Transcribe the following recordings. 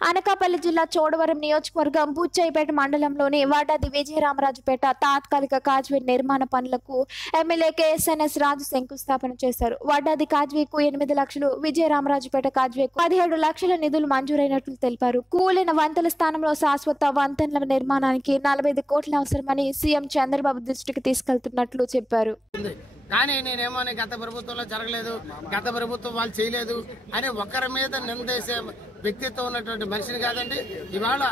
అనకాపల్లి జిల్లా చోడవరం నియోజకవర్గం బుచ్చయ్యపేట మండలంలోని వాటాది విజయరామరాజుపేట తాత్కాలిక కాజ్వే నిర్మాణ పనులకు ఎమ్మెల్యే కేఎస్ఎన్ఎస్ రాజు శంకుస్థాపన చేశారు. వాటాది కాజ్వేకు 8 లక్షలు, విజయరామరాజుపేట కాజ్వేకు 17 లక్షల నిధులు మంజూరైనట్లు తెలిపారు. కూలిన వంతెల స్థానంలో శాశ్వత వంతెనల నిర్మాణానికి 45 కోట్లు అవసరమని సీఎం చంద్రబాబు దృష్టికి తీసుకెళ్తున్నట్లు చెప్పారు. కానీ నేనేమో గత ప్రభుత్వంలో జరగలేదు, గత ప్రభుత్వం వాళ్ళు చేయలేదు అని ఒకరి మీద నిందేసే వ్యక్తిత్వం ఉన్నటువంటి మనిషిని కాదండి. ఇవాళ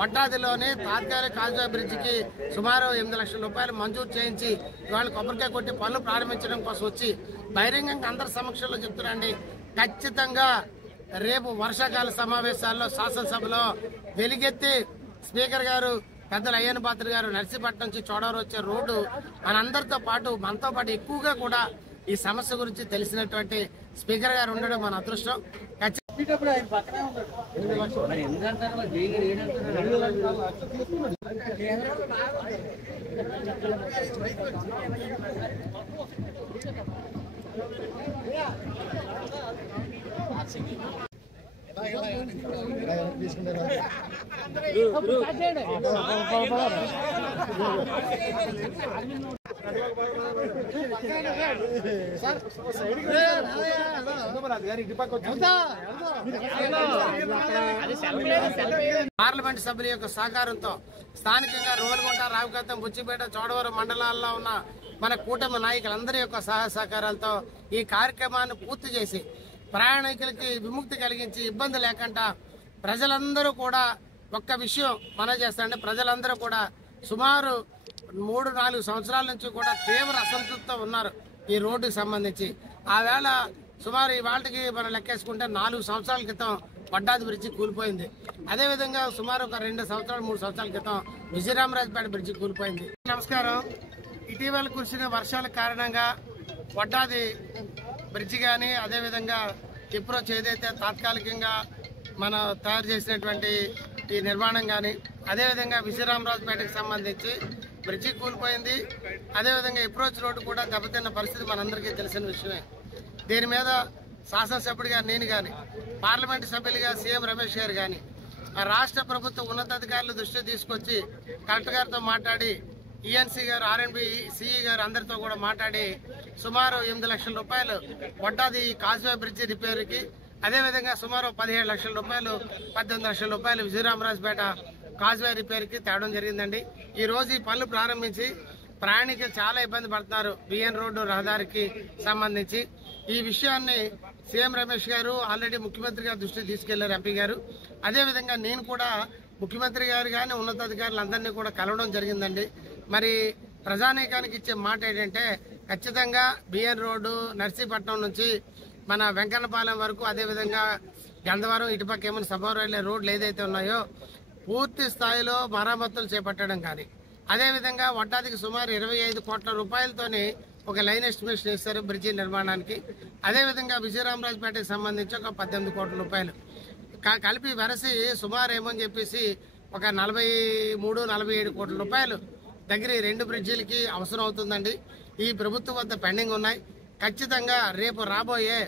వడ్డాదిలోని తాత్కాలిక కాజ్వే బ్రిడ్జికి సుమారు 8 లక్షల రూపాయలు మంజూరు చేయించి ఇవాళ కొబ్బరికాయ కొట్టి పనులు ప్రారంభించడం కోసం వచ్చి బహిరంగంగా అందరి సమక్షంలో చెప్తున్నాండి. ఖచ్చితంగా రేపు వర్షాకాల సమావేశాల్లో శాసనసభలో వెలిగెత్తి స్పీకర్ గారు పెద్దలు అయ్యన్న పాత్ర గారు నర్సీపట్నం నుంచి చోడవరం వచ్చే రోడ్డు మనందరితో పాటు మనతో పాటు ఎక్కువగా కూడా ఈ సమస్య గురించి తెలిసినటువంటి స్పీకర్ గారు ఉండడం మన అదృష్టం. పార్లమెంట్ సభ్యుల యొక్క సహకారంతో స్థానికంగా రోల్గుంట, రావికతం, బుచ్చిపేట, చోడవరం మండలాల్లో ఉన్న మన కూటమి నాయకులందరి యొక్క సహకారాలతో ఈ కార్యక్రమాన్ని పూర్తి చేసి ప్రయాణికులకి విముక్తి కలిగించి ఇబ్బంది లేకుండా ప్రజలందరూ కూడా ఒక్క విషయం మనం చేస్తారంటే ప్రజలందరూ కూడా సుమారు 3-4 సంవత్సరాల నుంచి కూడా తీవ్ర అసంతృప్తితో ఉన్నారు ఈ రోడ్డుకి సంబంధించి. ఆ వేళ సుమారు ఈ వాళ్ళకి మనం లెక్కేసుకుంటే 4 సంవత్సరాల క్రితం వడ్డాది బ్రిడ్జి కూలిపోయింది. అదేవిధంగా సుమారు ఒక 2 సంవత్సరాలు 3 సంవత్సరాల క్రితం విజయరామరాజుపేట బ్రిడ్జి కూలిపోయింది. నమస్కారం. ఇటీవల కురిసిన వర్షాల కారణంగా వడ్డాది బ్రిడ్జి కానీ అదేవిధంగా అప్రోచ్ ఏదైతే తాత్కాలికంగా మనం తయారు చేసినటువంటి ఈ నిర్మాణం కానీ అదేవిధంగా విజయరామరాజుపేటకు సంబంధించి బ్రిడ్జి కూలిపోయింది. అదేవిధంగా అప్రోచ్ రోడ్డు కూడా దెబ్బతిన్న పరిస్థితి మనందరికీ తెలిసిన విషయమే. దీని మీద శాసనసభ్యుడిగా నేను కానీ పార్లమెంటు సభ్యులుగా సీఎం రమేష్ గారు కానీ రాష్ట్ర ప్రభుత్వ ఉన్నతాధికారులు దృష్టి తీసుకొచ్చి కలెక్టర్ గారితో మాట్లాడి ఈఎన్సీ గారు, ఆర్ఎండ్బి సిఈ గారు అందరితో కూడా మాట్లాడి సుమారు 8 లక్షల రూపాయలు వడ్డాది కాజ్వే బ్రిడ్జి రిపేర్కి, అదేవిధంగా సుమారు 17 లక్షల రూపాయలు 18 లక్షల రూపాయలు విజయరామరాజుపేట కాజ్వే రిపేర్కి తేవడం జరిగిందండి. ఈ రోజు ఈ పనులు ప్రారంభించి ప్రయాణికులు చాలా ఇబ్బంది పడుతున్నారు బిఎన్ రోడ్డు రహదారికి సంబంధించి. ఈ విషయాన్ని సీఎం రమేష్ గారు ఆల్రెడీ ముఖ్యమంత్రి గారి దృష్టికి తీసుకెళ్లారు, ఎంపీ గారు. అదేవిధంగా నేను కూడా ముఖ్యమంత్రి గారు కానీ ఉన్నతాధికారులందరినీ కూడా కలవడం జరిగిందండి. మరి ప్రజానీకానికి ఇచ్చే మాట ఏంటంటే ఖచ్చితంగా బిఎన్ రోడ్డు నర్సీపట్నం నుంచి మన వెంకన్నపాలెం వరకు, అదేవిధంగా గంధవరం ఇటుపక్క ఏమైనా సభవరం వెళ్లే రోడ్లు ఏదైతే ఉన్నాయో పూర్తి స్థాయిలో మరమ్మతులు చేపట్టడం కానీ, అదేవిధంగా వడ్డాదికి సుమారు 25 కోట్ల రూపాయలతోని ఒక లైన్ ఎస్టిమేషన్ ఇస్తారు బ్రిడ్జి నిర్మాణానికి. అదేవిధంగా విజయరామరాజుపేటకి సంబంధించి ఒక 18 కోట్ల రూపాయలు కలిపి వెరసి సుమారు ఏమని చెప్పేసి ఒక 43-47 కోట్ల రూపాయలు దగ్గర 2 బ్రిడ్జిలకి అవసరం అవుతుందండి. ఈ ప్రభుత్వం వద్ద పెండింగ్ ఉన్నాయి. ఖచ్చితంగా రేపు రాబోయే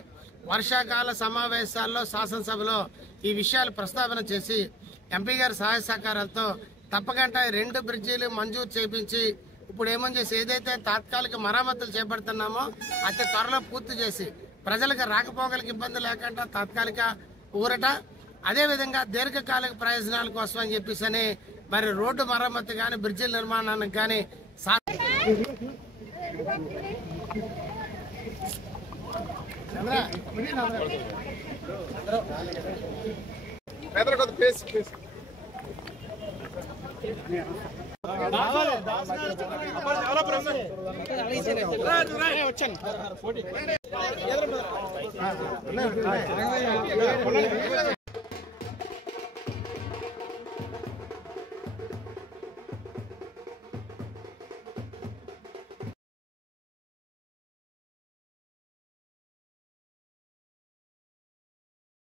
వర్షాకాల సమావేశాల్లో శాసనసభలో ఈ విషయాలు ప్రస్తావన చేసి ఎంపీ గారి సహాయ సహకారాలతో తప్పకుండా 2 బ్రిడ్జీలు మంజూరు చేయించి ఇప్పుడు ఏమని చేసి ఏదైతే తాత్కాలిక మరమ్మతులు చేపడుతున్నామో అతి త్వరలో పూర్తి చేసి ప్రజలకు రాకపోకలకు ఇబ్బంది లేకుండా తాత్కాలిక ఊరట, అదేవిధంగా దీర్ఘకాలిక ప్రయోజనాల కోసం అని చెప్పేసి మరి రోడ్డు మరమ్మతు కానీ బ్రిడ్జిల నిర్మాణానికి కానీ వచ్చాను.